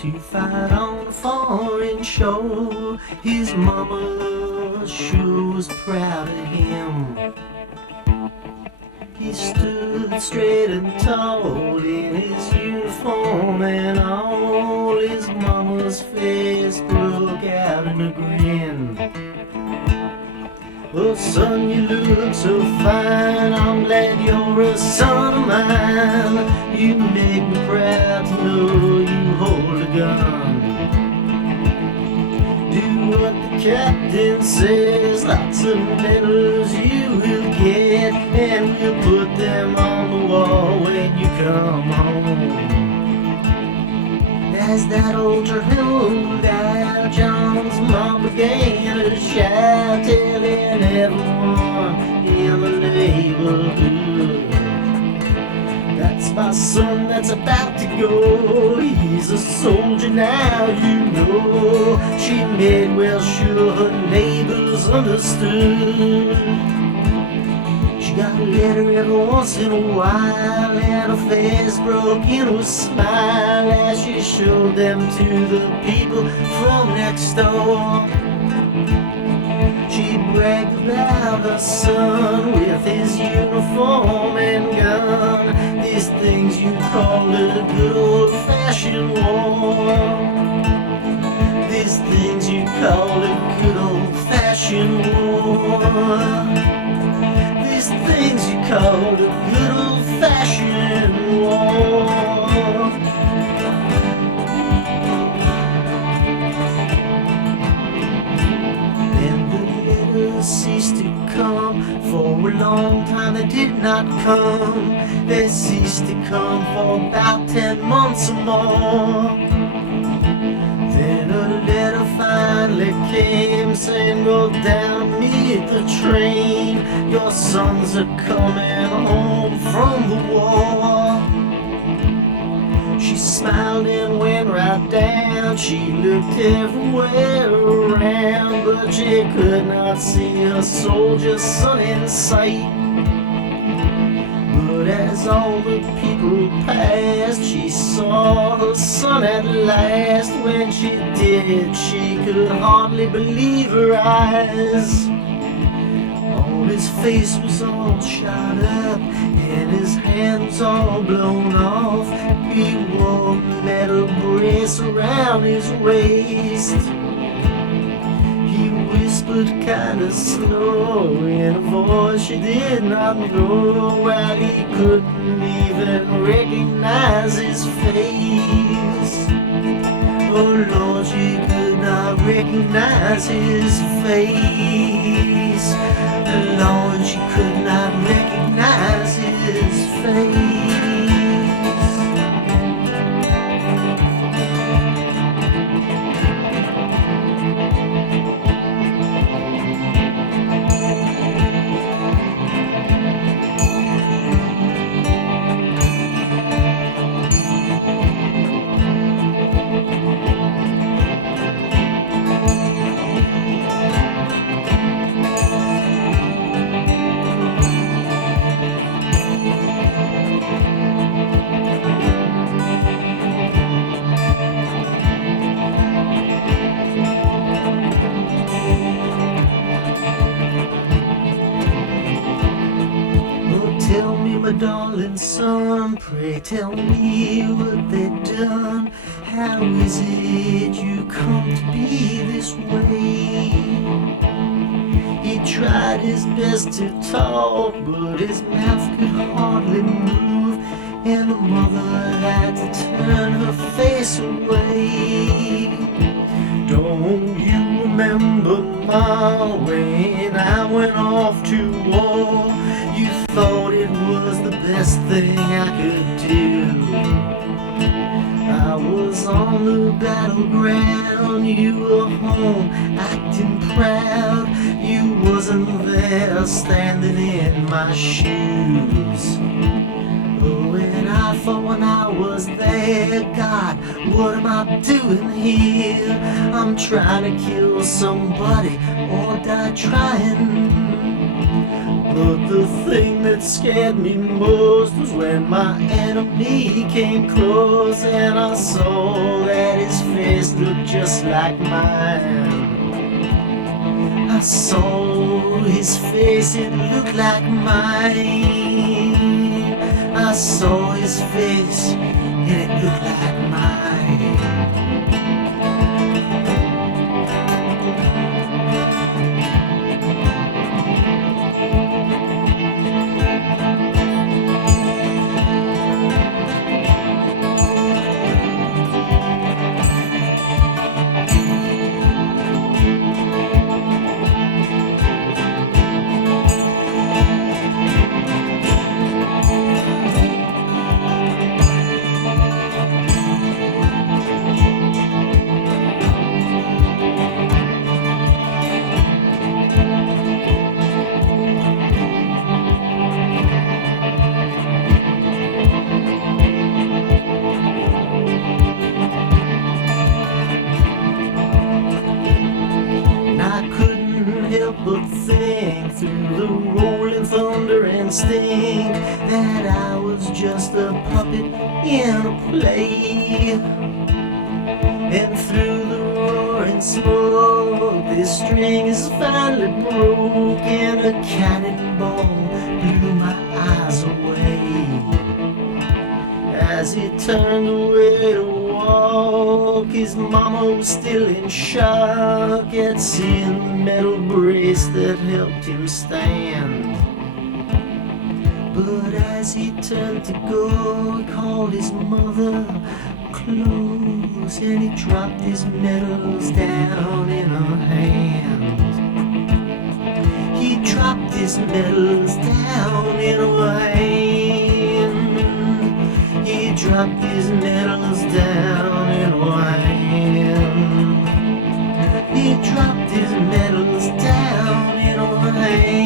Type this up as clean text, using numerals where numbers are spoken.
to fight on a foreign shore. His mama sure was proud of him. He stood straight and tall in his uniform, and all his mama's face broke out in a grin. Well, son, you look so fine, I'm glad you're a son of mine. You make me proud to know you hold a gun. Do what the captain says, lots of medals you will get, and we'll put them on the wall when you come home. As that old train died, John's mom began to shout, telling everyone in the neighborhood, that's my son that's about to go. He's a soldier now, you know. She made well sure her neighbors understood. She got a letter every once in a while, and her face broke into a smile as she showed them to the people from next door. She bragged about her son with his uniform and gun. These things you call a good old-fashioned war. These things you call a good old-fashioned war. These things you call a good old-fashioned war. And the letters ceased to come. For a long time they did not come. They ceased to come for about 10 months or more. Then a letter finally came saying, go down, meet the train. Your sons are coming home from the war. She smiled and went right down. She looked everywhere around, but she could not see her soldier son in sight. But as all the people passed, she saw her son at last. When she did, she could hardly believe her eyes. His face was all shot up, and his hand was all blown off. He wore a metal brace around his waist. He whispered kinda slow in a voice she did not know, while he couldn't even recognize his face. Oh Lord, she could not recognize his face. Lord, she could not recognize his face. Tell me, my darling son, pray tell me what they've done. How is it you come to be this way? He tried his best to talk, but his mouth could hardly move, and the mother had to turn her face away. Don't you remember, Ma, when I went off to war? You thought it was the best thing I could do. I was on the battleground, you were home acting proud. You wasn't there standing in my shoes. Oh, and I thought when I was there, God, what am I doing here? I'm trying to kill somebody or die trying. But the thing that scared me most was when my enemy came close and I saw that his face looked just like mine. I saw his face, it looked like mine. I saw his face, and it looked like mine. But think through the rolling thunder and stink that I was just a puppet in a play. And through the roaring smoke, this string is finally broke, and a cannonball blew my eyes away. As he turned away to walk, his mama was still in shock at seeing the metal brace that helped him stand. But as he turned to go, he called his mother close, and he dropped his medals down in her hand. He dropped his medals down in her hand. He dropped his medals down in her hand. He dropped his medals down in her hand.